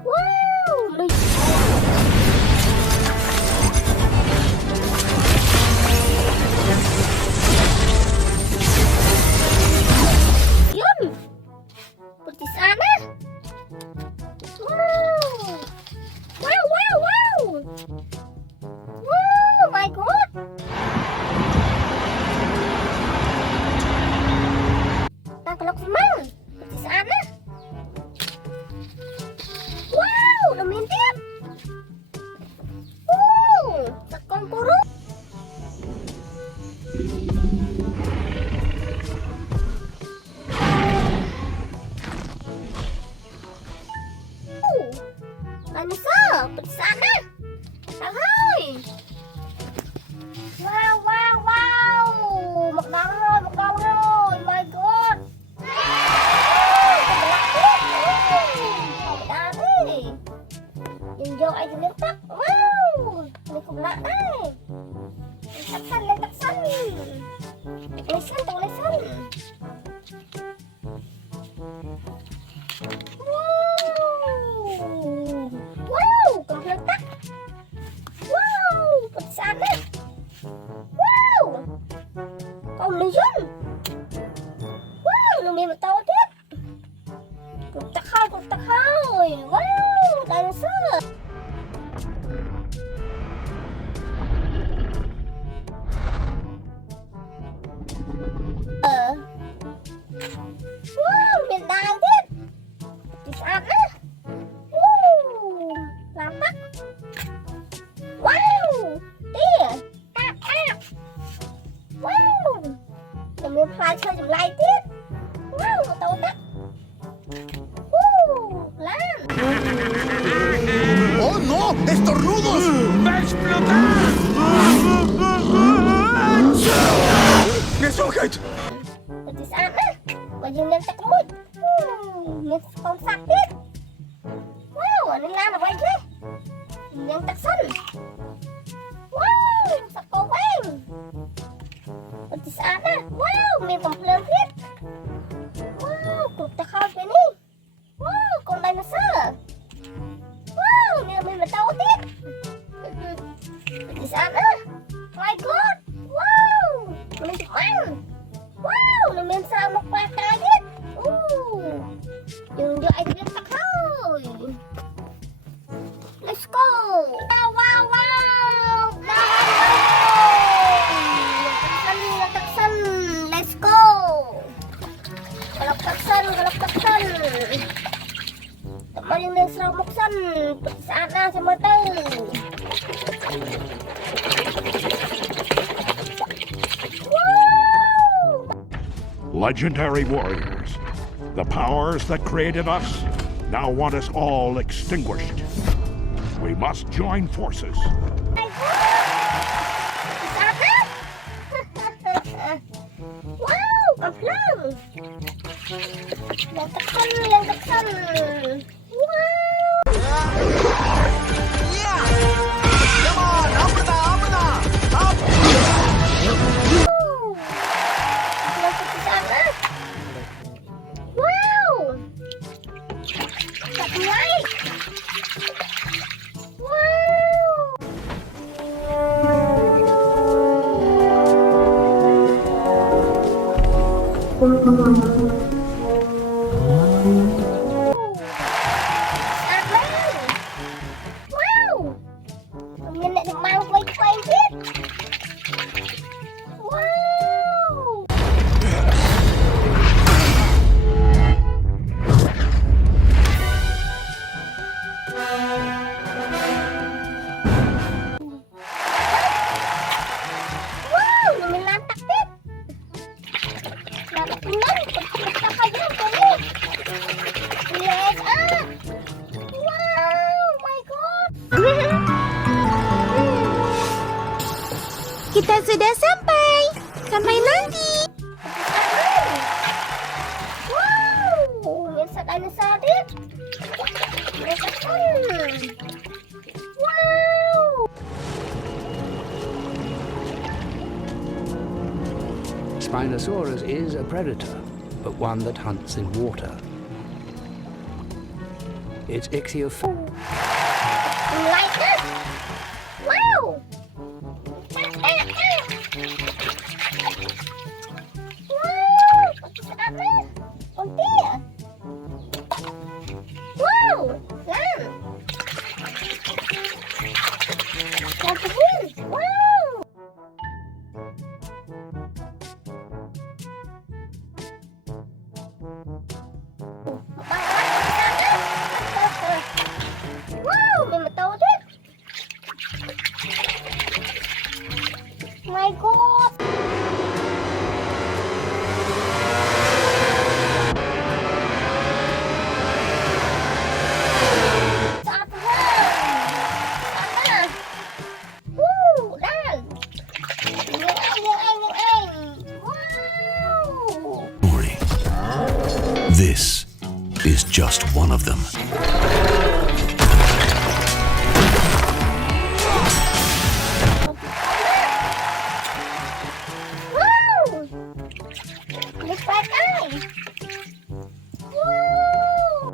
Wow, yun! Pati sana! Wow! Wow, wow, wow! Wow, my God! Nakalok naman! Pati sana! Wow! Lumintip! Wow! Sakong puro! Ano sa? Pati sana! Ahay! Wow, wow, wow! Magdaro! Oh my God! Dami! Yung joke ay dinitak! Wow! Hindi ko na ay! Taksan! Tulisan! Wow! Kompletak! Wow! Pati sana! Wow! Kaulusan! Wow! Lumimataw din! Kuktakhaw! Wow! Dinosaur! Wow! Lumimataw din! Pati sana! Lampak. Wow! Dear! Wow! Mình phải chơi dùng lại tiếp. Wow! Tàu tắt. Lan! ¡Oh no! ¡Estornudos! ¡Va a explotar! ¡Gesundheit! Pati sana. Baju yang takut. Yang sakit. Wow! Ano lang na baju? Yang taksan. Wow! Sa kaweng. Pati sana. Wow! May pamplangkit. Wow! Kuktakhaw ka ni. Wow! Kung dinosaur. Wow! May matao din. Pati sana. My God! Wow! Lumipan. Wow! Lumipan mo pa kagit. Yung ay takhaw. Let's go! Wow! Taksan! Let's go! Galak taksan! Tama yung nesraw muksan! Pati sana sa mata! Wow! Legendary warriors, the powers that created us now want us all extinguished. We must join forces. Wow! Kaplang! Yang taksan! Wow! Yeah! Come on! Up na! Up! Masuk ke sana. Wow! Tak naik. Wow! Ang ganda ng mga white bit. Wow! Wow! Lumilantak din. Latak ulan. Pagkakaka dyan. Yes! Wow! My God! Kita sudah sampai. Sampai nanti. Wow! May sakay na sa atin. May sakay. Wow! Spinosaurus is a predator, but one that hunts in water. It's ichthyophilus. Like this. Wow. Wow. Sao đó? Con tia. Wow. Làm. Làm cái gì? Wow. Wow, mình mà to thế. My God. Sắp hơn. Sắp đó. Đang. Những anh. Wow. Story. This is just one of them. Wow. Looks like I. Wow.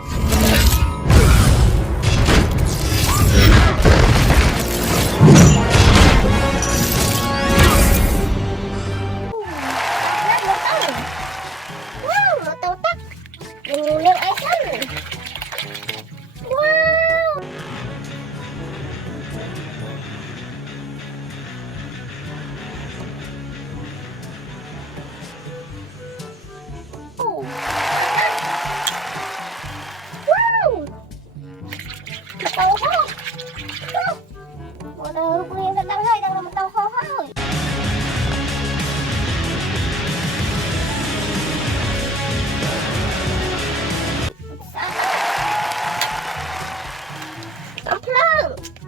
Wow, nó tàu tắt. Đừng lên ai xanh. Wow. Wow. Một tàu ho. Một tàu lúc này đang hơi đang là một tàu ho hơi.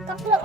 Cặp lợn